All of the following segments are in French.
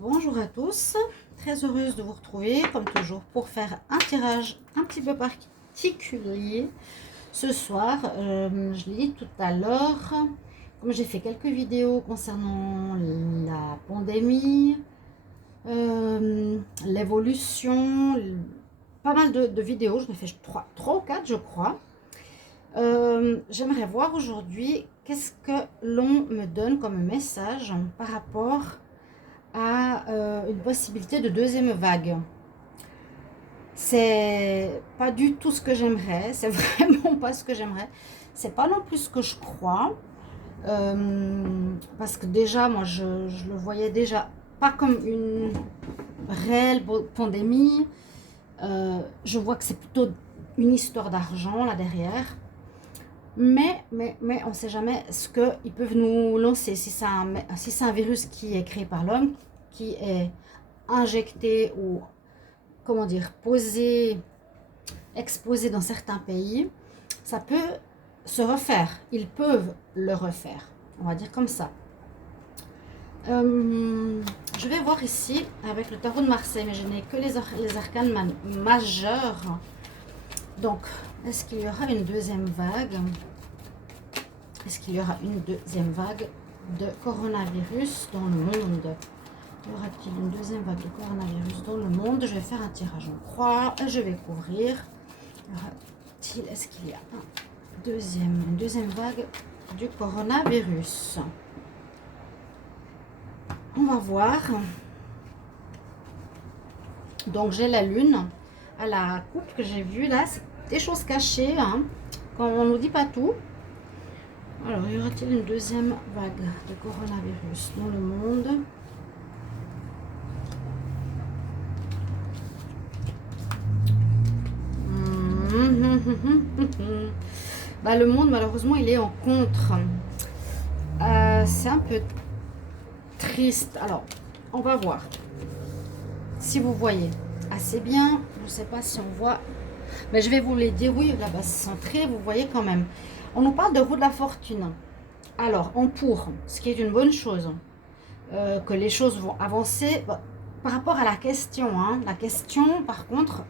Bonjour à tous, très heureuse de vous retrouver comme toujours pour faire un tirage un petit peu particulier ce soir. Je l'ai dit tout à l'heure, comme j'ai fait quelques vidéos concernant la pandémie, l'évolution, pas mal de vidéos, j'en ai fait trois ou quatre je crois. J'aimerais voir aujourd'hui qu'est-ce que l'on me donne comme message par rapport à une possibilité de deuxième vague. C'est pas du tout ce que j'aimerais, c'est vraiment pas ce que j'aimerais. C'est pas non plus ce que je crois, parce que déjà, moi, je le voyais déjà pas comme une réelle pandémie. Je vois que c'est plutôt une histoire d'argent là derrière. Mais on ne sait jamais ce qu'ils peuvent nous lancer. Si c'est un virus qui est créé par l'homme, qui est injecté ou, comment dire, exposé dans certains pays, ça peut se refaire. Ils peuvent le refaire. On va dire comme ça. Je vais voir ici avec le tarot de Marseille, mais je n'ai que les arcanes majeurs. Donc, est-ce qu'il y aura une deuxième vague? Est-ce qu'il y aura une deuxième vague de coronavirus dans le monde? Y aura-t-il une deuxième vague de coronavirus dans le monde? Je vais faire un tirage en croix et je vais couvrir. Est-ce qu'il y a une deuxième vague du coronavirus? On va voir. Donc j'ai la lune à la coupe que j'ai vue là. C'est des choses cachées, hein, quand on ne nous dit pas tout. Alors, y aura-t-il une deuxième vague de coronavirus dans le monde? Bah, le monde, malheureusement, il est en contre. C'est un peu triste. Alors, on va voir. Si vous voyez assez bien, je ne sais pas si on voit, mais je vais vous les dire. Oui, là-bas, c'est centré, vous voyez quand même. On nous parle de roue de la fortune. Alors, en pour, ce qui est une bonne chose, que les choses vont avancer. Bon, par rapport à la question, hein, la question, par contre,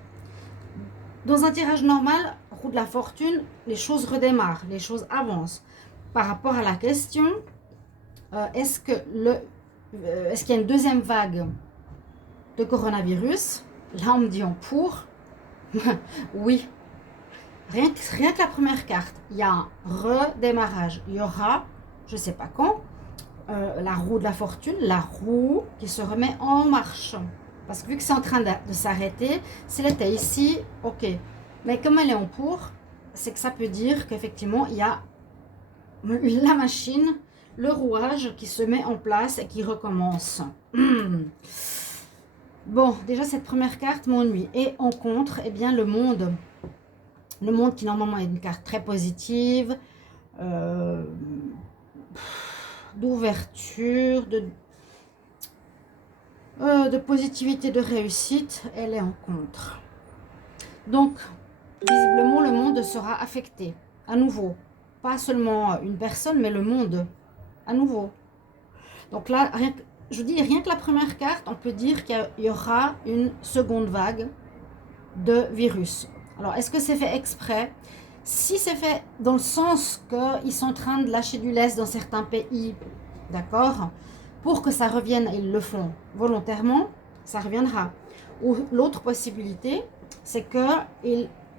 dans un tirage normal, roue de la fortune, les choses redémarrent, les choses avancent. Par rapport à la question, est-ce qu'il y a une deuxième vague de coronavirus? Là, on me dit en pour. Oui. Rien que la première carte, il y a un redémarrage. Il y aura, je ne sais pas quand, la roue de la fortune, la roue qui se remet en marche. Parce que vu que c'est en train de s'arrêter, si elle était ici, ok. Mais comme elle est en pour, c'est que ça peut dire qu'effectivement, il y a la machine, le rouage qui se met en place et qui recommence. Bon, déjà cette première carte m'ennuie. Et en contre, eh bien le monde qui normalement est une carte très positive, d'ouverture, de positivité, de réussite, elle est en contre. Donc, visiblement, le monde sera affecté à nouveau. Pas seulement une personne, mais le monde à nouveau. Donc là, je dis rien que la première carte, on peut dire qu'il y aura une seconde vague de virus. Alors, est-ce que c'est fait exprès? Si c'est fait dans le sens qu'ils sont en train de lâcher du lest dans certains pays, d'accord, pour que ça revienne, ils le font volontairement, ça reviendra. Ou l'autre possibilité, c'est que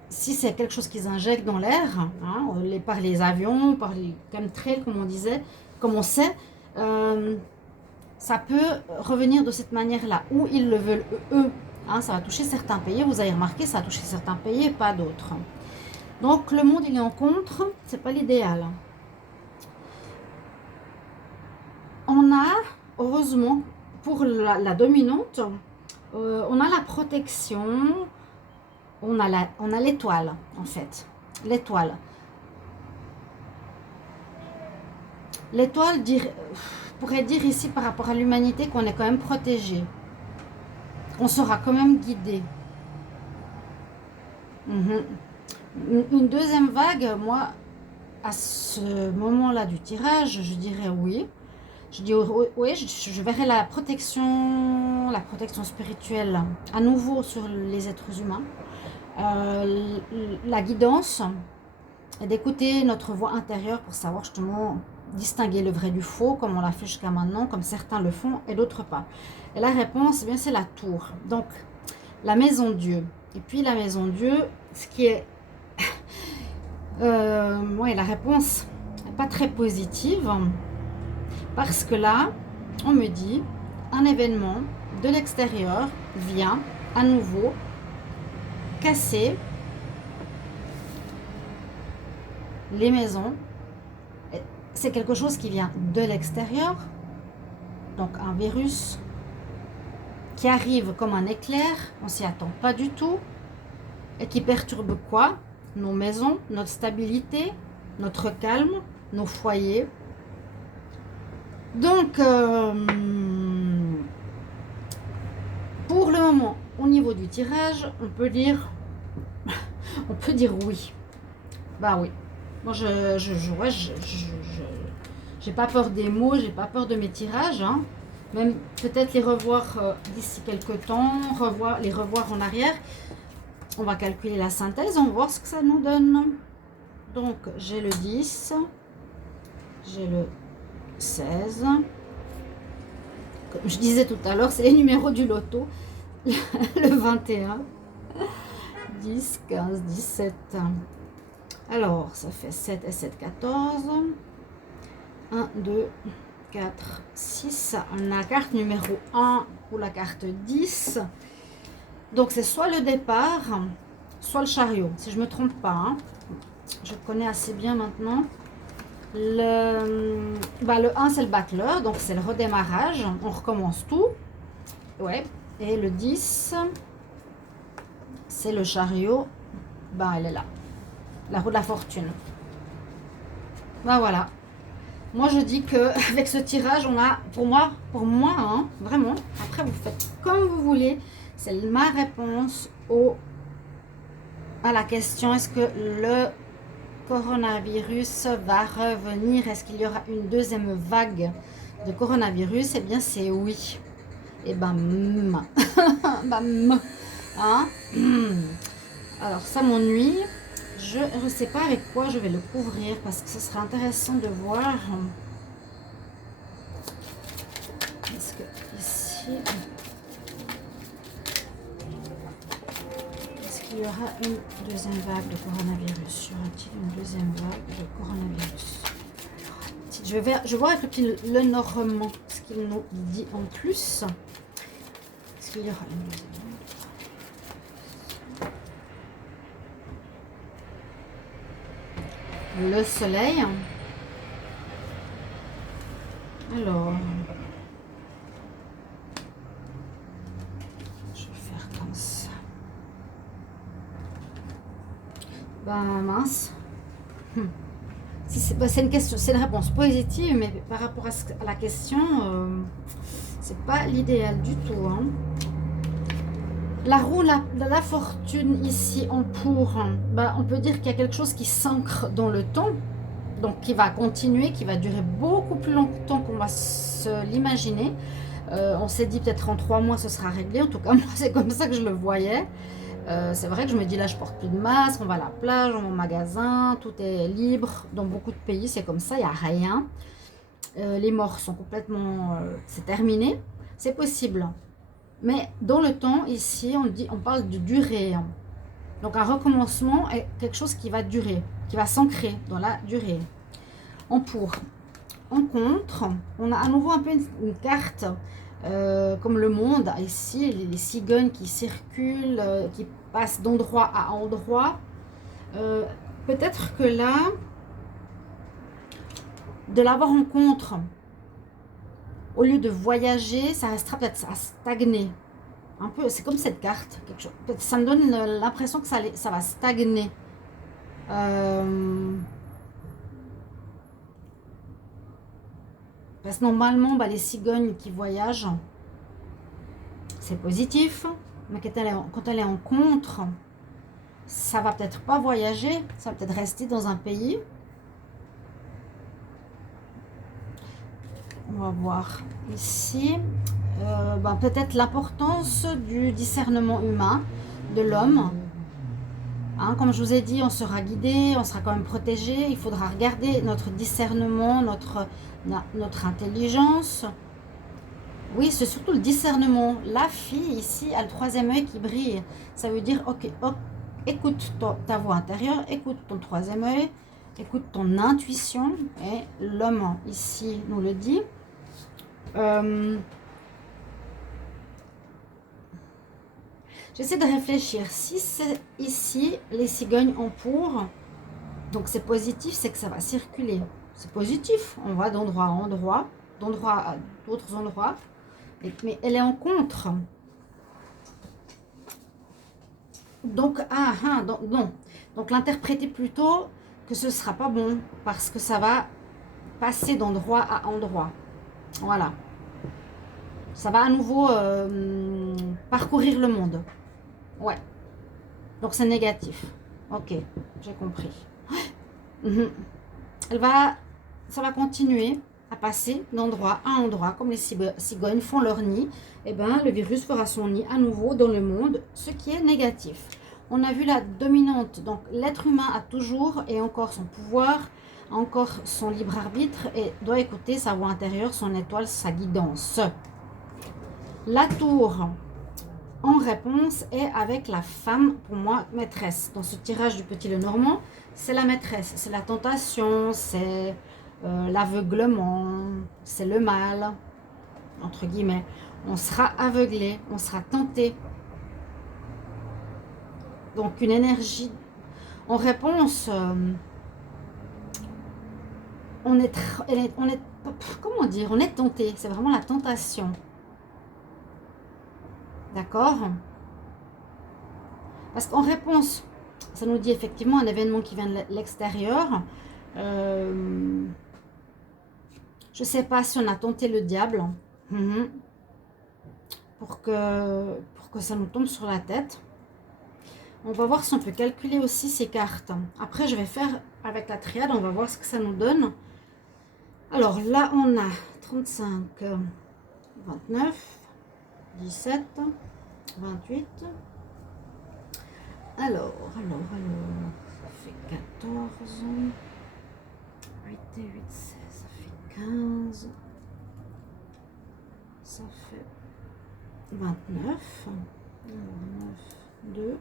si c'est quelque chose qu'ils injectent dans l'air, hein, par les avions, par les chemtrails, comme on sait, ça peut revenir de cette manière-là, où ils le veulent eux. Hein, ça va toucher certains pays, vous avez remarqué, ça a touché certains pays et pas d'autres. Donc le monde il est en contre, c'est pas l'idéal. On a, heureusement, pour la dominante, on a la protection, on a l'étoile en fait. L'étoile. L'étoile pourrait dire ici par rapport à l'humanité qu'on est quand même protégé. On sera quand même guidé. Une deuxième vague, moi, à ce moment-là du tirage, je dirais oui. Je dis oui, je verrai la protection spirituelle à nouveau sur les êtres humains. La guidance et d'écouter notre voix intérieure pour savoir justement distinguer le vrai du faux, comme on l'a fait jusqu'à maintenant, comme certains le font et d'autres pas. Et la réponse, eh bien, c'est la tour. Donc, la maison Dieu. Et puis la maison Dieu, ce qui est... ouais, la réponse n'est pas très positive, parce que là, on me dit, un événement de l'extérieur vient à nouveau casser les maisons. C'est quelque chose qui vient de l'extérieur, donc un virus qui arrive comme un éclair, on s'y attend pas du tout, et qui perturbe quoi? Nos maisons, notre stabilité, notre calme, nos foyers. Donc, pour le moment, au niveau du tirage, on peut dire oui. Bah oui. Moi, j'ai pas peur des mots, j'ai pas peur de mes tirages, hein. Même peut-être les revoir d'ici quelques temps, les revoir en arrière. On va calculer la synthèse, on va voir ce que ça nous donne. Donc, j'ai le 10, j'ai le 16. Comme je disais tout à l'heure, c'est les numéros du loto. Le 21, 10, 15, 17. Alors, ça fait 7 et 7, 14. 1, 2, 4, 6. On a la carte numéro 1 ou la carte 10. Donc, c'est soit le départ, soit le chariot, si je ne me trompe pas. Hein. Je connais assez bien maintenant. Le 1, c'est le battleur, donc c'est le redémarrage. On recommence tout. Ouais. Et le 10, c'est le chariot. Ben, elle est là. La roue de la fortune. Ben voilà. Moi, je dis qu'avec ce tirage, on a, pour moi, hein, vraiment, après, vous faites comme vous voulez. C'est ma réponse à la question, est-ce que le coronavirus va revenir? Est-ce qu'il y aura une deuxième vague de coronavirus? Eh bien, c'est oui. Et bam, bam, hein? Alors, ça m'ennuie. Je ne sais pas avec quoi je vais le couvrir parce que ce serait intéressant de voir. Est-ce que ici, est-ce qu'il y aura une deuxième vague de coronavirus? Y aura-t-il une deuxième vague de coronavirus? Je vois avec le Normand ce qu'il nous dit en plus. Est-ce qu'il y aura une deuxième vague? Le soleil. Alors, je vais faire comme ça. Ben mince. C'est une question, c'est une réponse positive, mais par rapport à la question, c'est pas l'idéal du tout. Hein. La roue de la fortune ici en pour, ben, on peut dire qu'il y a quelque chose qui s'ancre dans le temps, donc qui va continuer, qui va durer beaucoup plus longtemps qu'on va se l'imaginer. On s'est dit peut-être en 3 mois ce sera réglé, en tout cas moi c'est comme ça que je le voyais. C'est vrai que je me dis là je porte plus de masque, on va à la plage, on va au magasin, tout est libre. Dans beaucoup de pays c'est comme ça, il n'y a rien. Les morts sont complètement... c'est terminé, c'est possible. Mais dans le temps, ici, on parle de durée. Donc un recommencement est quelque chose qui va durer, qui va s'ancrer dans la durée. En pour, en contre, on a à nouveau un peu une carte comme le monde. Ici, les cigognes qui circulent, qui passent d'endroit à endroit. Peut-être que là, de la rencontre, au lieu de voyager, ça restera peut-être à stagner. Un peu, c'est comme cette carte. Ça me donne l'impression que ça va stagner. Parce que normalement, les cigognes qui voyagent, c'est positif. Mais quand elle est en contre, ça va peut-être pas voyager. Ça va peut-être rester dans un pays. On va voir ici. Peut-être l'importance du discernement humain de l'homme. Hein, comme je vous ai dit, on sera guidé, on sera quand même protégé. Il faudra regarder notre discernement, notre intelligence. Oui, c'est surtout le discernement. La fille ici a le troisième œil qui brille. Ça veut dire, ok, écoute ta voix intérieure, écoute ton troisième œil, écoute ton intuition. Et l'homme ici nous le dit. J'essaie de réfléchir. Si c'est ici, les cigognes ont pour, donc c'est positif, c'est que ça va circuler. C'est positif. On va d'endroit à endroit, d'endroit à d'autres endroits. Mais elle est en contre. Donc, non. Donc, l'interpréter plutôt que ce ne sera pas bon. Parce que ça va passer d'endroit à endroit. Voilà. Ça va à nouveau parcourir le monde. Ouais. Donc, c'est négatif. Ok, j'ai compris. Ça va continuer à passer d'endroit à endroit, comme les cigognes font leur nid. Et bien, le virus fera son nid à nouveau dans le monde, ce qui est négatif. On a vu la dominante. Donc, l'être humain a toujours et encore son pouvoir, encore son libre arbitre et doit écouter sa voix intérieure, son étoile, sa guidance. La tour, en réponse, est avec la femme, pour moi, maîtresse. Dans ce tirage du Petit Lenormand, c'est la maîtresse, c'est la tentation, c'est l'aveuglement, c'est le mal, entre guillemets. On sera aveuglé, on sera tenté. Donc une énergie en réponse, comment dire, on est tenté, c'est vraiment la tentation. D'accord? Parce qu'en réponse, ça nous dit effectivement un événement qui vient de l'extérieur. Je ne sais pas si on a tenté le diable pour que ça nous tombe sur la tête. On va voir si on peut calculer aussi ces cartes. Après, je vais faire avec la triade, on va voir ce que ça nous donne. Alors là, on a 35, 29, 17, 28. Alors, ça fait 14, 8 et 8, 16, ça fait 15, ça fait 29, 9, 2,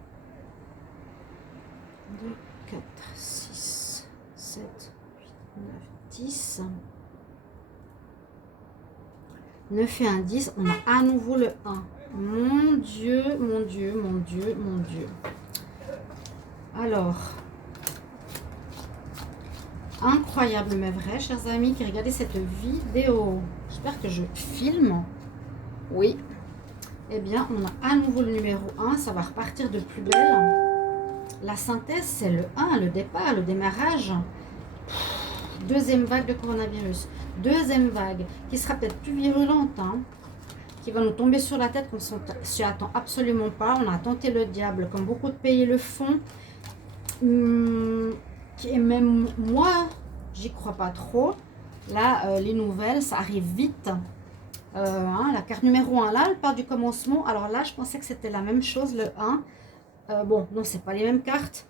4, 6, 7, 8, 9, 10. 9 et un 10, on a à nouveau le 1. Mon Dieu, mon Dieu, mon Dieu, mon Dieu. Alors, incroyable mais vrai, chers amis qui regardez cette vidéo. J'espère que je filme. Oui. Eh bien, on a à nouveau le numéro 1. Ça va repartir de plus belle. La synthèse, c'est le 1, le départ, le démarrage. Deuxième vague de coronavirus. Deuxième vague qui sera peut-être plus virulente, hein, qui va nous tomber sur la tête qu'on ne s'y attend absolument pas. On a tenté le diable, comme beaucoup de pays le font. Et même moi, j'y crois pas trop. Là, les nouvelles, ça arrive vite. La carte numéro 1, là, elle part du commencement. Alors là, je pensais que c'était la même chose, le 1. Bon, non, c'est pas les mêmes cartes.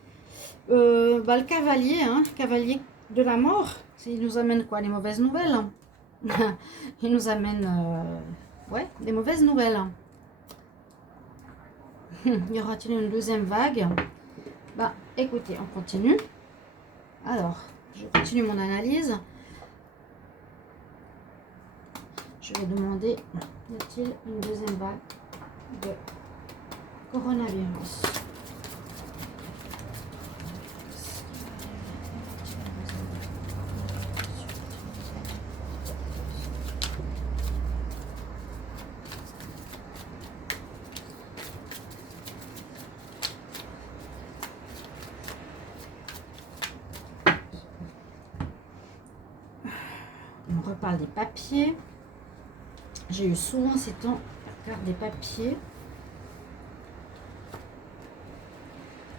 Le cavalier, cavalier de la mort, il nous amène quoi? Les mauvaises nouvelles. Il nous amène des mauvaises nouvelles. Y aura-t-il une deuxième vague? Écoutez, on continue. Alors, je continue mon analyse. Je vais demander, y a-t-il une deuxième vague de coronavirus? On reparle des papiers. J'ai eu souvent ces temps la carte des papiers.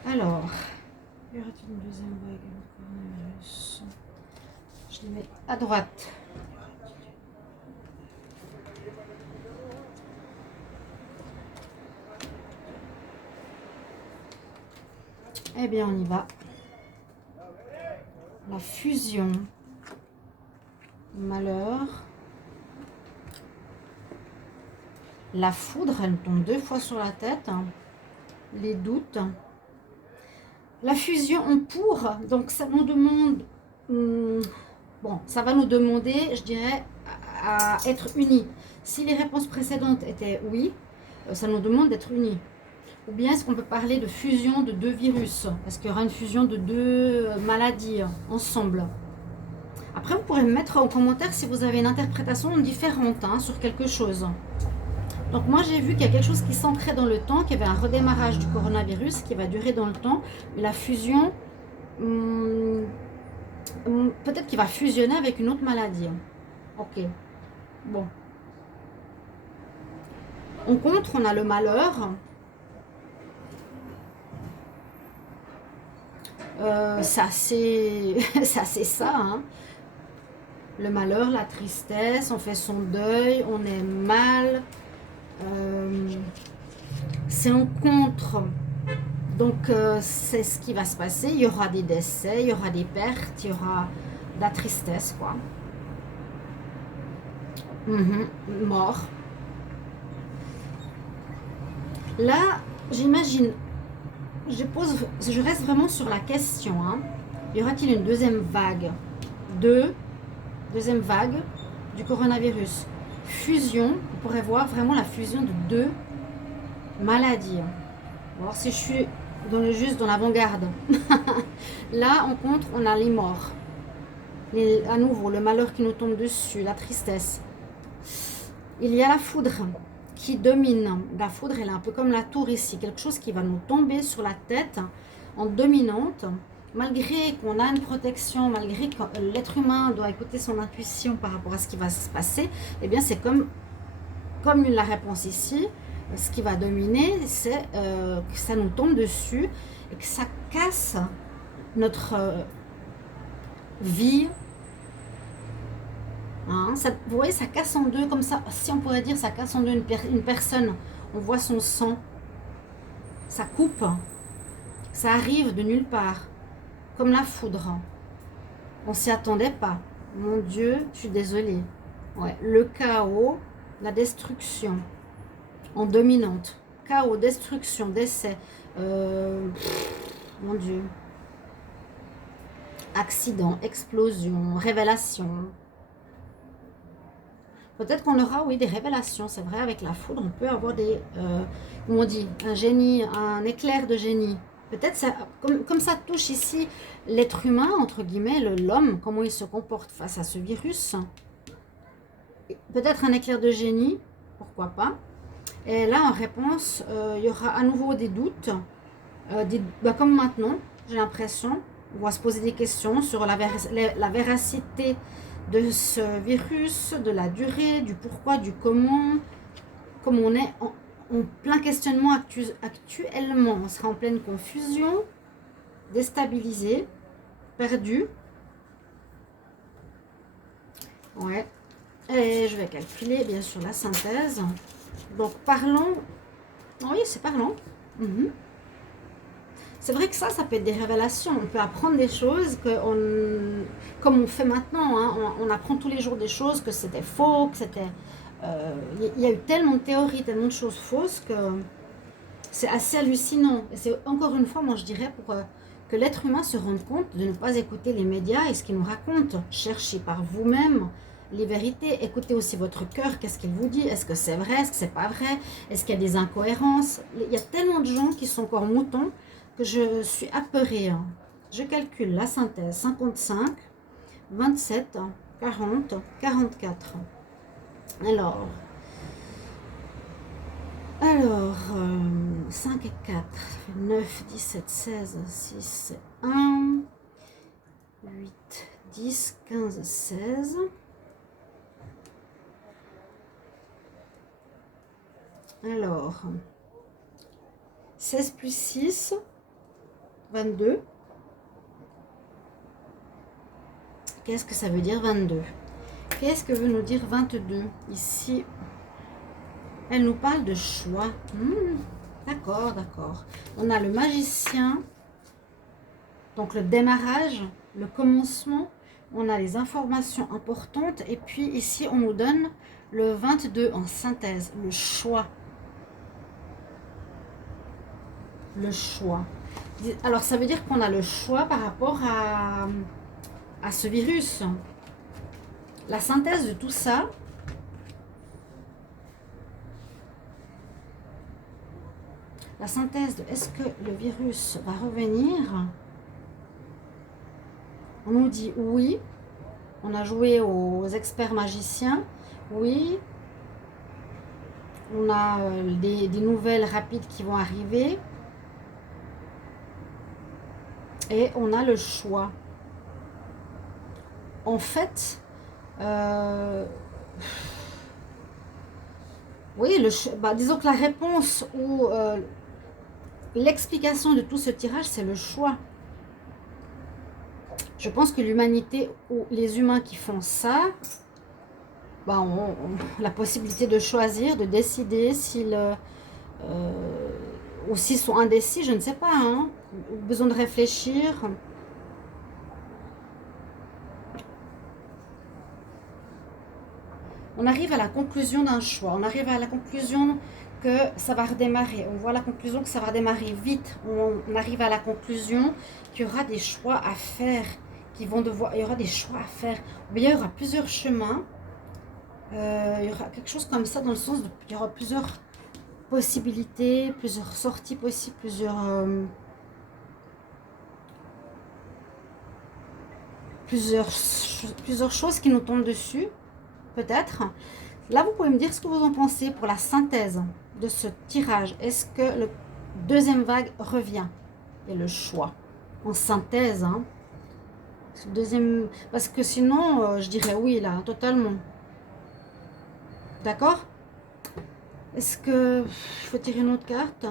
Alors, y aura-t-il une deuxième vague de coronavirus? Je les mets à droite. Eh bien, on y va. La fusion. Malheur. La foudre, elle tombe 2 fois sur la tête. Les doutes. La fusion en pour. Donc, ça nous demande... bon, ça va nous demander, je dirais, à être unis. Si les réponses précédentes étaient oui, ça nous demande d'être unis. Ou bien est-ce qu'on peut parler de fusion de 2 virus? Est-ce qu'il y aura une fusion de 2 maladies ensemble? Après, vous pourrez me mettre en commentaire si vous avez une interprétation différente sur quelque chose. Donc moi, j'ai vu qu'il y a quelque chose qui s'ancrait dans le temps, qu'il y avait un redémarrage du coronavirus qui va durer dans le temps. La fusion, peut-être qu'il va fusionner avec une autre maladie. Ok, bon. En contre, on a le malheur. C'est assez ça, hein. Le malheur, la tristesse, on fait son deuil, on est mal. C'est en contre. Donc, c'est ce qui va se passer. Il y aura des décès, il y aura des pertes, il y aura de la tristesse, quoi. Mort. Là, j'imagine, je reste vraiment sur la question. Y aura-t-il une deuxième vague? Deuxième vague du coronavirus. Fusion, on pourrait voir vraiment la fusion de 2 maladies. On va voir si je suis dans l'avant-garde. Là, en contre, on a les morts. À nouveau, le malheur qui nous tombe dessus, la tristesse. Il y a la foudre qui domine. La foudre, elle est un peu comme la tour ici. Quelque chose qui va nous tomber sur la tête en dominante. Malgré qu'on a une protection, malgré que l'être humain doit écouter son intuition par rapport à ce qui va se passer, eh bien c'est comme la réponse ici. Ce qui va dominer, c'est que ça nous tombe dessus et que ça casse notre vie. Vous voyez, ça casse en deux, comme ça. Si on pourrait dire, ça casse en deux une personne. On voit son sang. Ça coupe. Ça arrive de nulle part. Comme la foudre. On s'y attendait pas. Mon Dieu, je suis désolée. Ouais, le chaos, la destruction. En dominante. Chaos, destruction, décès. Mon Dieu. Accident, explosion, révélation. Peut-être qu'on aura, oui, des révélations. C'est vrai, avec la foudre, on peut avoir des... comment on dit? Un génie, un éclair de génie. Peut-être, ça, comme ça touche ici l'être humain, entre guillemets, l'homme, comment il se comporte face à ce virus. Peut-être un éclair de génie, pourquoi pas. Et là, en réponse, il y aura à nouveau des doutes. Comme maintenant, j'ai l'impression, on va se poser des questions sur la véracité de ce virus, de la durée, du pourquoi, du comment. Comme on est en plein questionnement actuellement, on sera en pleine confusion, déstabilisé, perdu. Ouais. Et je vais calculer, bien sûr, la synthèse. Donc, parlons. Oui, c'est parlant. C'est vrai que ça peut être des révélations. On peut apprendre des choses comme on fait maintenant. On apprend tous les jours des choses, que c'était faux, que c'était... Il y a eu tellement de théories, tellement de choses fausses que c'est assez hallucinant. Et c'est encore une fois, moi je dirais, pour que l'être humain se rende compte de ne pas écouter les médias et ce qu'ils nous racontent. Cherchez par vous-même les vérités. Écoutez aussi votre cœur, qu'est-ce qu'il vous dit? Est-ce que c'est vrai? Est-ce que c'est pas vrai? Est-ce qu'il y a des incohérences? Il y a tellement de gens qui sont encore moutons que je suis apeurée. Je calcule la synthèse. 55, 27, 40, 44. Alors, 5 et 4, 9, 17, 16, 6, 1, 8, 10, 15, 16. Alors, 16 plus 6, 22. Qu'est-ce que ça veut dire 22? Qu'est-ce que veut nous dire 22? Ici, elle nous parle de choix. D'accord, d'accord. On a le magicien Donc le démarrage, le commencement, on a les informations importantes. Et puis ici, on nous donne le 22 en synthèse, le choix. Le choix. Alors ça veut dire qu'on a le choix par rapport à ce virus. La synthèse de tout ça, la synthèse de est-ce que le virus va revenir? On nous dit oui. On a joué aux experts magiciens. Oui. On a des nouvelles rapides qui vont arriver. Et on a le choix. En fait, oui, disons que la réponse ou l'explication de tout ce tirage, c'est le choix. Je pense que l'humanité ou les humains qui font ça, ont la possibilité de choisir, de décider s'ils ou s'ils sont indécis, je ne sais pas, hein, besoin de réfléchir. On arrive à la conclusion d'un choix, on arrive à la conclusion que ça va redémarrer, on voit la conclusion que ça va redémarrer vite, on arrive à la conclusion qu'il y aura des choix à faire, il y aura des choix à faire, il y aura plusieurs chemins, il y aura quelque chose comme ça dans le sens de, il y aura plusieurs possibilités, plusieurs sorties possibles, plusieurs choses qui nous tombent dessus, peut-être. Là, vous pouvez me dire ce que vous en pensez pour la synthèse de ce tirage. Est-ce que le deuxième vague revient? Et le choix. En synthèse, hein. Parce que sinon, je dirais oui, là, totalement. D'accord? Est-ce que... Il faut tirer une autre carte?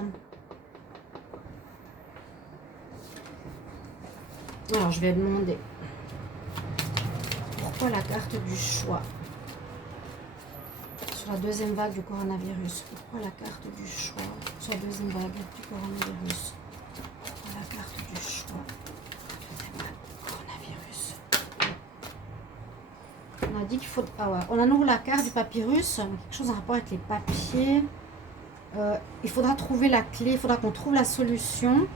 Alors, je vais demander. Pourquoi la carte du choix? Sur la deuxième vague du coronavirus. Pourquoi la carte du choix? Sur la deuxième vague du coronavirus. Pourquoi la carte du choix? Deuxième vague du coronavirus. On a dit qu'il faut... Ah ouais. On a nous la carte du papyrus. Quelque chose en rapport avec les papiers. Il faudra trouver la clé. Il faudra qu'on trouve la solution.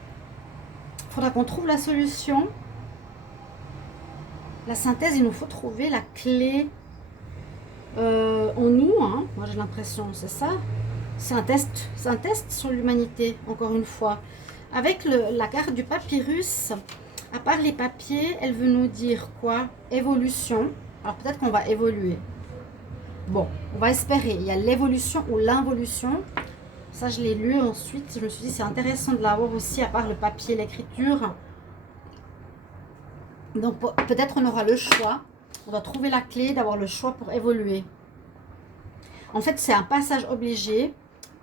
Il faudra qu'on trouve la solution. La synthèse, il nous faut trouver la clé en nous. Hein. Moi, j'ai l'impression, c'est ça. C'est un test sur l'humanité, encore une fois. Avec la carte du papyrus, à part les papiers, elle veut nous dire quoi? Évolution. Alors, peut-être qu'on va évoluer. Bon, on va espérer. Il y a l'évolution ou l'involution. Ça, je l'ai lu ensuite. Je me suis dit, c'est intéressant de l'avoir aussi, à part le papier, l'écriture. Donc, peut-être on aura le choix. On doit trouver la clé d'avoir le choix pour évoluer. En fait, c'est un passage obligé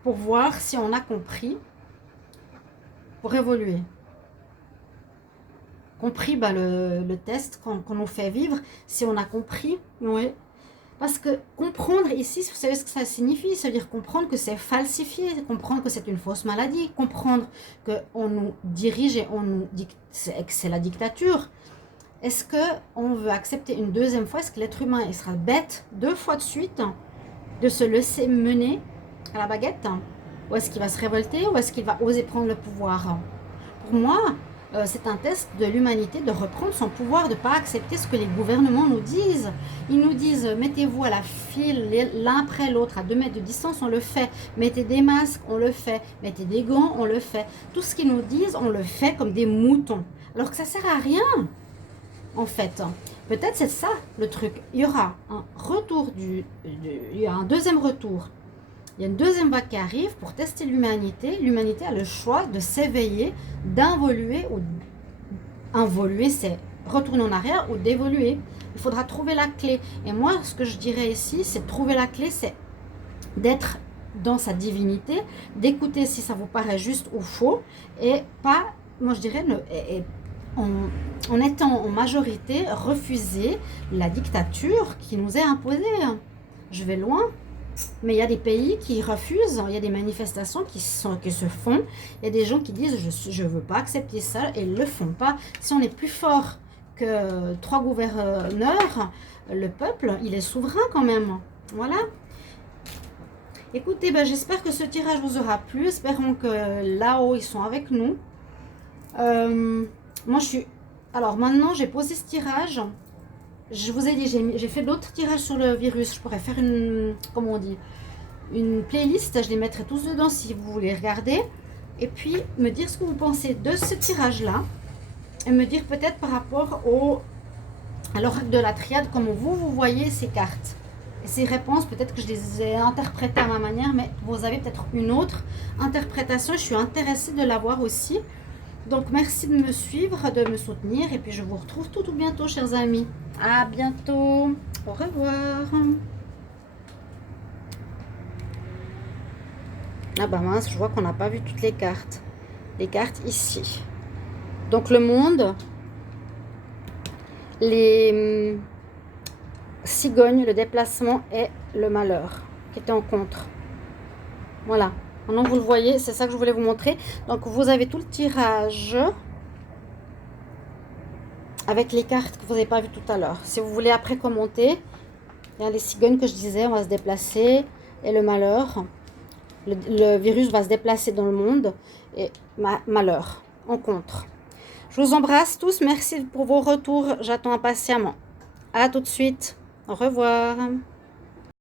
pour voir si on a compris pour évoluer. Compris le test qu'on nous fait vivre, si on a compris, oui. Parce que comprendre ici, vous savez ce que ça signifie? Ça veut dire comprendre que c'est falsifié, comprendre que c'est une fausse maladie, comprendre qu'on nous dirige et on nous dit que c'est la dictature. Est-ce qu'on veut accepter une deuxième fois? Est-ce que l'être humain il sera bête 2 fois de suite de se laisser mener à la baguette? Ou est-ce qu'il va se révolter? Ou est-ce qu'il va oser prendre le pouvoir? Pour moi, c'est un test de l'humanité de reprendre son pouvoir, de ne pas accepter ce que les gouvernements nous disent. Ils nous disent, mettez-vous à la file l'un après l'autre, à 2 mètres de distance, on le fait. Mettez des masques, on le fait. Mettez des gants, on le fait. Tout ce qu'ils nous disent, on le fait comme des moutons. Alors que ça ne sert à rien. En fait, peut-être c'est ça le truc. Il y aura un retour il y a un deuxième retour. Il y a une deuxième vague qui arrive pour tester l'humanité. L'humanité a le choix de s'éveiller, d'involuer ou involuer, c'est retourner en arrière ou d'évoluer. Il faudra trouver la clé. Et moi, ce que je dirais ici, c'est de trouver la clé, c'est d'être dans sa divinité, d'écouter si ça vous paraît juste ou faux, et pas, moi je dirais, en étant en majorité, refuser la dictature qui nous est imposée. Je vais loin. Mais il y a des pays qui refusent, il y a des manifestations qui se font. Il y a des gens qui disent je ne veux pas accepter ça et ils ne le font pas. Si on est plus fort que 3 gouverneurs, le peuple, il est souverain quand même. Voilà. Écoutez, ben, j'espère que ce tirage vous aura plu. Espérons que là-haut, ils sont avec nous. Moi, je suis... Alors, maintenant, j'ai posé ce tirage. Je vous ai dit, j'ai fait d'autres tirages sur le virus. Je pourrais faire une... Comment on dit? Une playlist. Je les mettrai tous dedans si vous voulez regarder. Et puis, me dire ce que vous pensez de ce tirage-là. Et me dire peut-être par rapport à l'oracle de la triade, comment vous voyez ces cartes. Et ces réponses, peut-être que je les ai interprétées à ma manière, mais vous avez peut-être une autre interprétation. Je suis intéressée de l'avoir aussi. Donc, merci de me suivre, de me soutenir. Et puis, je vous retrouve tout bientôt, chers amis. À bientôt. Au revoir. Ah bah mince, je vois qu'on n'a pas vu toutes les cartes. Les cartes ici. Donc, le monde. Les cigognes, le déplacement et le malheur qui étaient en contre. Voilà. Maintenant, vous le voyez, c'est ça que je voulais vous montrer. Donc, vous avez tout le tirage avec les cartes que vous n'avez pas vues tout à l'heure. Si vous voulez après commenter, il y a les cigognes que je disais, on va se déplacer et le malheur. Le virus va se déplacer dans le monde et malheur en contre. Je vous embrasse tous. Merci pour vos retours. J'attends impatiemment. À tout de suite. Au revoir.